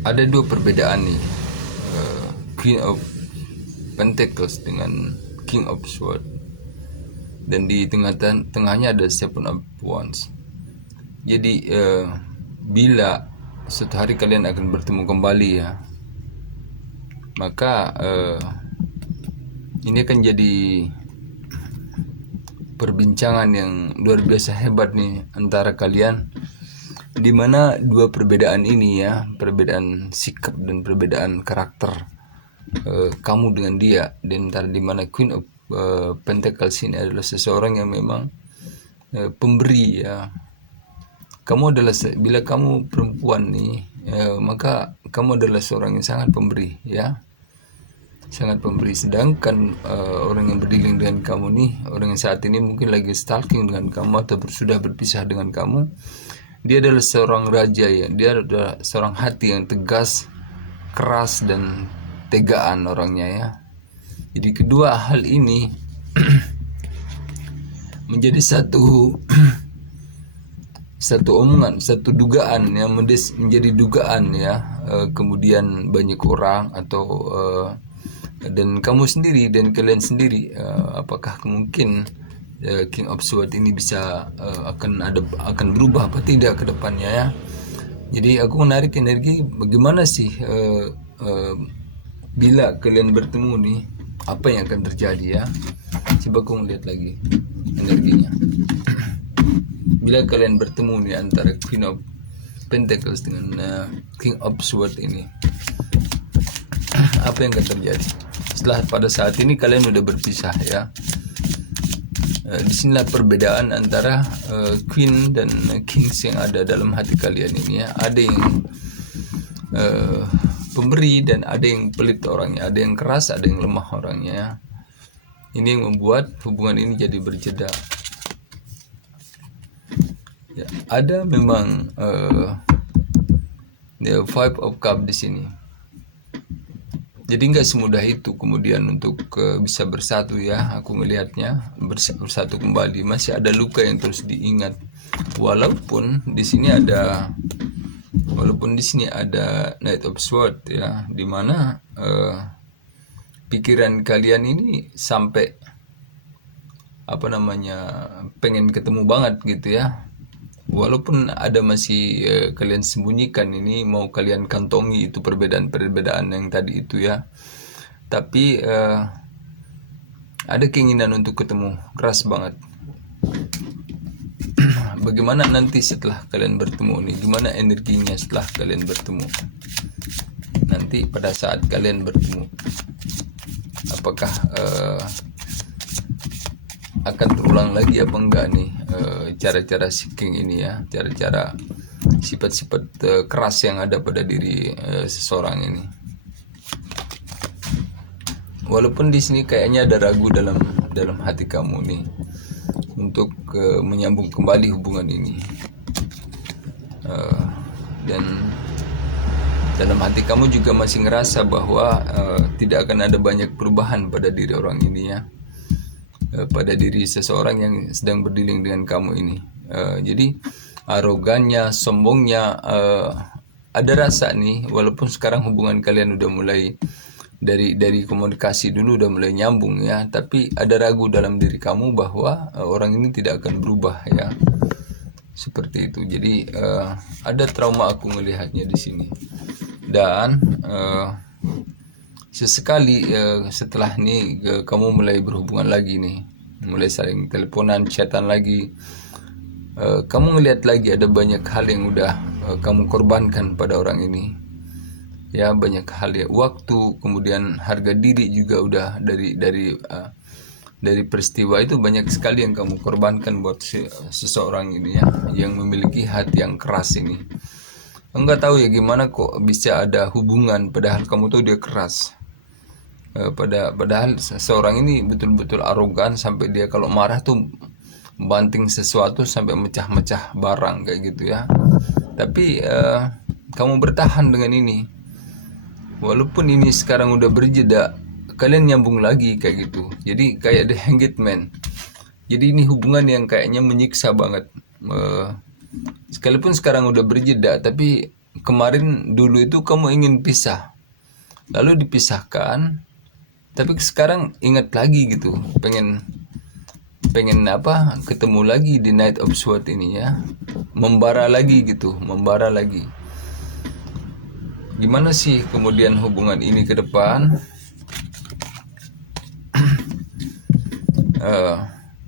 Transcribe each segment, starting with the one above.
ada dua perbedaan nih, Queen of Pentacles dengan King of Swords, dan di tengahnya ada Seven of Wands. Jadi bila suatu hari kalian akan bertemu kembali ya, maka ini akan jadi perbincangan yang luar biasa hebat nih antara kalian, di mana dua perbedaan ini ya, perbedaan sikap dan perbedaan karakter kamu dengan dia, dan antara di mana Queen of Pentacles ini adalah seseorang yang memang pemberi ya. Kamu adalah, bila kamu perempuan nih, maka kamu adalah seorang yang sangat pemberi ya, sangat pemberi. Sedangkan orang yang berdealing dengan kamu nih, orang yang saat ini mungkin lagi stalking dengan kamu atau sudah berpisah dengan kamu, dia adalah seorang raja ya, dia adalah seorang hati yang tegas, keras, dan tegaan orangnya ya. Jadi kedua hal ini menjadi satu omongan, satu dugaan ya, menjadi dugaan ya. Kemudian banyak orang atau dan kamu sendiri dan kalian sendiri, apakah mungkin King of Swords ini bisa akan berubah apa tidak ke depannya ya. Jadi aku menarik energi bagaimana sih bila kalian bertemu nih, apa yang akan terjadi ya. Coba aku lihat lagi energinya. Bila kalian bertemu nih antara Queen of Pentacles dengan King of Swords ini, apa yang akan terjadi setelah pada saat ini kalian udah berpisah ya. Disinilah perbedaan antara Queen dan Kings yang ada dalam hati kalian ini ya. Ada yang pemberi dan ada yang pelit orangnya, ada yang keras, ada yang lemah orangnya ya. Ini yang membuat hubungan ini jadi berjeda ya. Ada memang the Five of Cups di sini. Jadi nggak semudah itu kemudian untuk bisa bersatu ya. Aku melihatnya bersatu kembali, masih ada luka yang terus diingat. Walaupun di sini ada Knight of Swords ya, dimana pikiran kalian ini sampai pengen ketemu banget gitu ya. Walaupun ada masih kalian sembunyikan ini, mau kalian kantongi itu perbedaan-perbedaan yang tadi itu ya. Tapi ada keinginan untuk ketemu keras banget. Bagaimana nanti setelah kalian bertemu nih? Gimana energinya setelah kalian bertemu? Nanti pada saat kalian bertemu, apakah akan terulang lagi apa enggak nih cara-cara seeking ini ya, cara-cara sifat-sifat keras yang ada pada diri seseorang ini. Walaupun di sini kayaknya ada ragu dalam hati kamu nih untuk menyambung kembali hubungan ini, dan dalam hati kamu juga masih ngerasa bahwa tidak akan ada banyak perubahan pada diri orang ini ya, pada diri seseorang yang sedang berdealing dengan kamu ini. Jadi arogannya, sombongnya ada rasa nih, walaupun sekarang hubungan kalian udah mulai dari komunikasi dulu udah mulai nyambung ya, tapi ada ragu dalam diri kamu bahwa orang ini tidak akan berubah ya, seperti itu. Jadi ada trauma aku melihatnya di sini. Dan sesekali setelah ini kamu mulai berhubungan lagi nih, mulai saling teleponan, chatan lagi, kamu ngelihat lagi ada banyak hal yang udah kamu korbankan pada orang ini ya. Banyak hal ya, waktu, kemudian harga diri juga udah dari peristiwa itu banyak sekali yang kamu korbankan buat seseorang ini ya, yang memiliki hati yang keras ini. Enggak tahu ya gimana kok bisa ada hubungan padahal kamu tuh dia keras. Padahal seseorang ini betul-betul arogan sampai dia kalau marah tuh banting sesuatu sampai mecah-mecah barang kayak gitu ya. Tapi kamu bertahan dengan ini. Walaupun ini sekarang udah berjeda, kalian nyambung lagi kayak gitu. Jadi kayak The Hanged Man. Jadi ini hubungan yang kayaknya menyiksa banget. Sekalipun sekarang udah berjeda, tapi kemarin dulu itu kamu ingin pisah, lalu dipisahkan, tapi sekarang ingat lagi gitu, pengen ketemu lagi di Knight of Swords ini ya, membara lagi gitu, membara lagi. Gimana sih kemudian hubungan ini ke depan?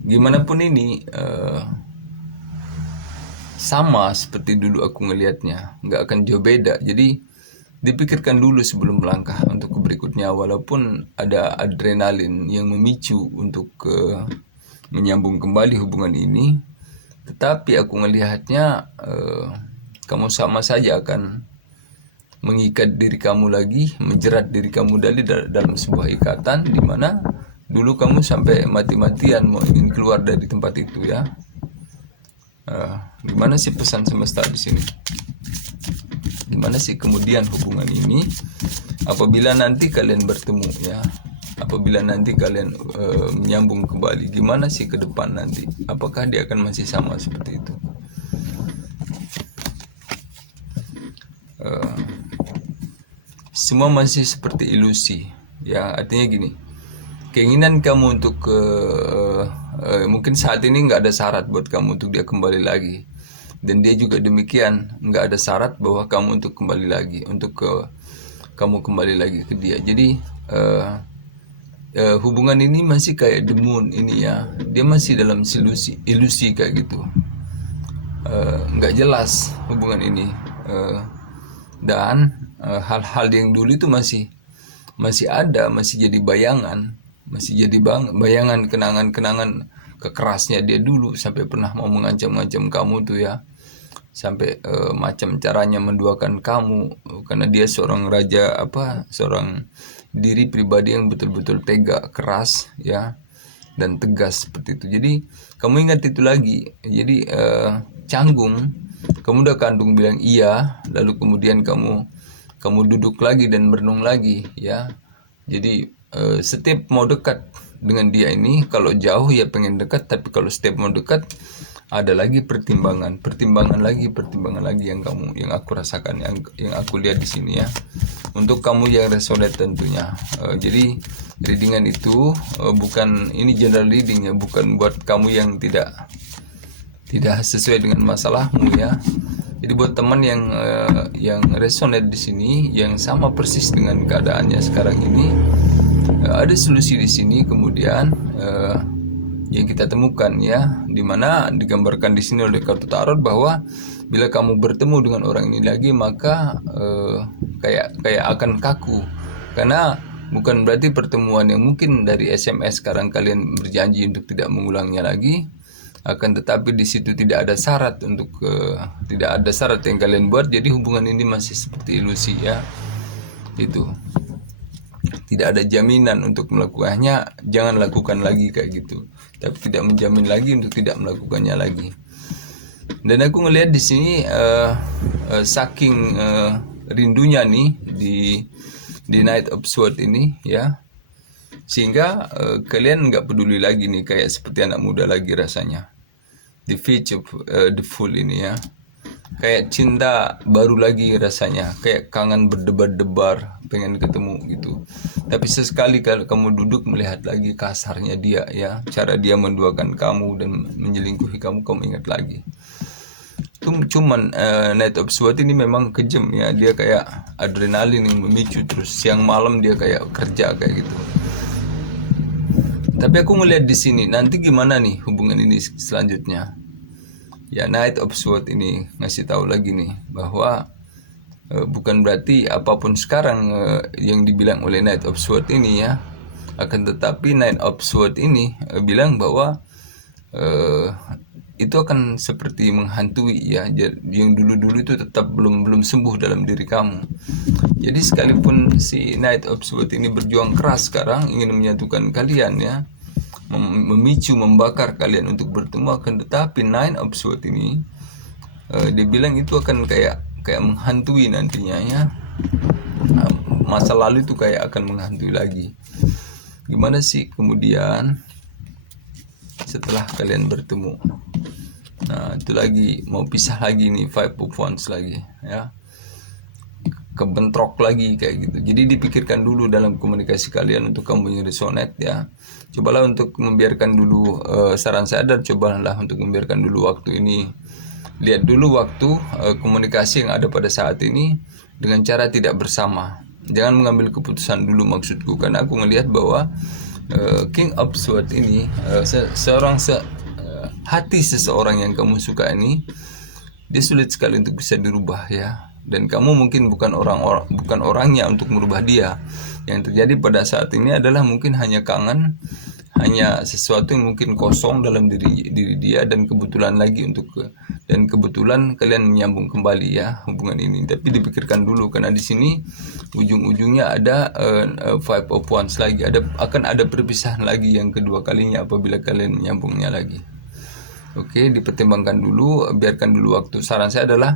Gimana pun ini sama seperti dulu aku ngelihatnya, nggak akan jauh beda. Jadi dipikirkan dulu sebelum melangkah untuk ke berikutnya, walaupun ada adrenalin yang memicu untuk menyambung kembali hubungan ini, tetapi aku melihatnya kamu sama saja akan mengikat diri kamu lagi, menjerat diri kamu dalam sebuah ikatan di mana dulu kamu sampai mati-matian mau ingin keluar dari tempat itu ya. Gimana sih pesan semesta di sini? Gimana sih kemudian hubungan ini apabila nanti kalian bertemu ya? Apabila nanti kalian menyambung kembali, gimana sih ke depan nanti? Apakah dia akan masih sama seperti itu? Semua masih seperti ilusi ya, artinya gini, keinginan kamu untuk mungkin saat ini nggak ada syarat buat kamu untuk dia kembali lagi, dan dia juga demikian, nggak ada syarat bahwa kamu untuk kembali lagi, kamu kembali lagi ke dia. Jadi hubungan ini masih kayak the moon ini ya, dia masih dalam ilusi kayak gitu, nggak jelas hubungan ini, dan hal-hal yang dulu itu masih ada, masih jadi bayangan, bayangan, kenangan kekerasnya dia dulu, sampai pernah mau mengancam-ngancam kamu tuh ya, sampai macam caranya menduakan kamu, karena dia seorang raja seorang diri pribadi yang betul-betul tega, keras ya, dan tegas seperti itu. Jadi kamu ingat itu lagi, jadi canggung, kamu udah kandung bilang iya, lalu kemudian kamu duduk lagi dan merenung lagi ya. Jadi setiap mau dekat dengan dia ini, kalau jauh ya pengen dekat, tapi kalau setiap mau dekat ada lagi pertimbangan lagi yang aku rasakan, yang aku lihat di sini ya. Untuk kamu yang resonate tentunya. Jadi readingan itu bukan ini general reading ya, bukan buat kamu yang tidak sesuai dengan masalahmu ya. Jadi buat teman yang resonate di sini, yang sama persis dengan keadaannya sekarang ini, ada solusi di sini kemudian yang kita temukan ya, dimana digambarkan di sini oleh kartu tarot bahwa bila kamu bertemu dengan orang ini lagi, maka kayak akan kaku, karena bukan berarti pertemuan yang mungkin dari SMS sekarang kalian berjanji untuk tidak mengulangnya lagi, akan tetapi di situ tidak ada syarat tidak ada syarat yang kalian buat. Jadi hubungan ini masih seperti ilusi ya, itu tidak ada jaminan untuk melakukannya. Jangan lakukan lagi kayak gitu, tapi tidak menjamin lagi untuk tidak melakukannya lagi. Dan aku ngelihat di sini saking rindunya nih di Knight of Swords ini ya, sehingga kalian nggak peduli lagi nih, kayak seperti anak muda lagi rasanya. The Fifth of the Fool ini ya, kayak cinta baru lagi rasanya, kayak kangen berdebar-debar pengen ketemu gitu. Tapi sesekali kalau kamu duduk melihat lagi kasarnya dia ya, cara dia menduakan kamu dan menyelingkuhi kamu ingat lagi. Cuman Knight of Swords ini memang kejam ya, dia kayak adrenalin yang memicu terus siang malam dia kayak kerja kayak gitu. Tapi aku ngelihat di sini nanti gimana nih hubungan ini selanjutnya. Ya, Knight of Swords ini ngasih tahu lagi nih bahwa bukan berarti apapun sekarang yang dibilang oleh Knight of Swords ini ya, akan tetapi Knight of Swords ini bilang bahwa itu akan seperti menghantui ya, yang dulu-dulu itu tetap belum sembuh dalam diri kamu. Jadi sekalipun si Knight of Swords ini berjuang keras sekarang ingin menyatukan kalian ya, memicu, membakar kalian untuk bertemu, akan tetapi Nine of Swords ini dia bilang itu akan kayak menghantui nantinya ya. Masa lalu itu kayak akan menghantui lagi. Gimana sih kemudian setelah kalian bertemu? Nah, itu lagi mau pisah lagi nih, Five of Wands lagi ya. kebentrok lagi kayak gitu. Jadi dipikirkan dulu dalam komunikasi kalian untuk kamu yang resonate ya. Cobalah untuk membiarkan dulu, saran saya dan cobalah untuk membiarkan dulu waktu ini. Lihat dulu waktu komunikasi yang ada pada saat ini dengan cara tidak bersama. Jangan mengambil keputusan dulu maksudku, karena aku ngelihat bahwa King of Swords ini hati seseorang yang kamu suka ini dia sulit sekali untuk bisa dirubah ya. Dan kamu mungkin bukan orangnya untuk merubah dia. Yang terjadi pada saat ini adalah mungkin hanya kangen, hanya sesuatu yang mungkin kosong dalam diri dia, dan kebetulan kalian menyambung kembali ya hubungan ini. Tapi dipikirkan dulu, karena di sini ujung-ujungnya ada Five of Wands lagi, akan ada perpisahan lagi yang kedua kalinya apabila kalian menyambungnya lagi. Oke, dipertimbangkan dulu, biarkan dulu waktu. Saran saya adalah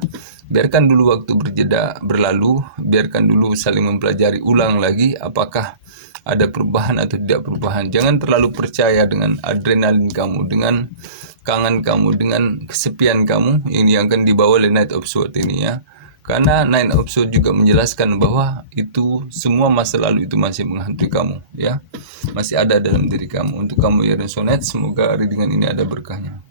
biarkan dulu waktu berlalu, biarkan dulu saling mempelajari ulang lagi apakah ada perubahan atau tidak perubahan. Jangan terlalu percaya dengan adrenalin kamu, dengan kangen kamu, dengan kesepian kamu yang akan dibawa oleh Knight of Swords ini ya. Karena Nine of Swords juga menjelaskan bahwa itu semua masa lalu itu masih menghantui kamu ya, masih ada dalam diri kamu. Untuk kamu yang resonate, semoga readingan ini ada berkahnya.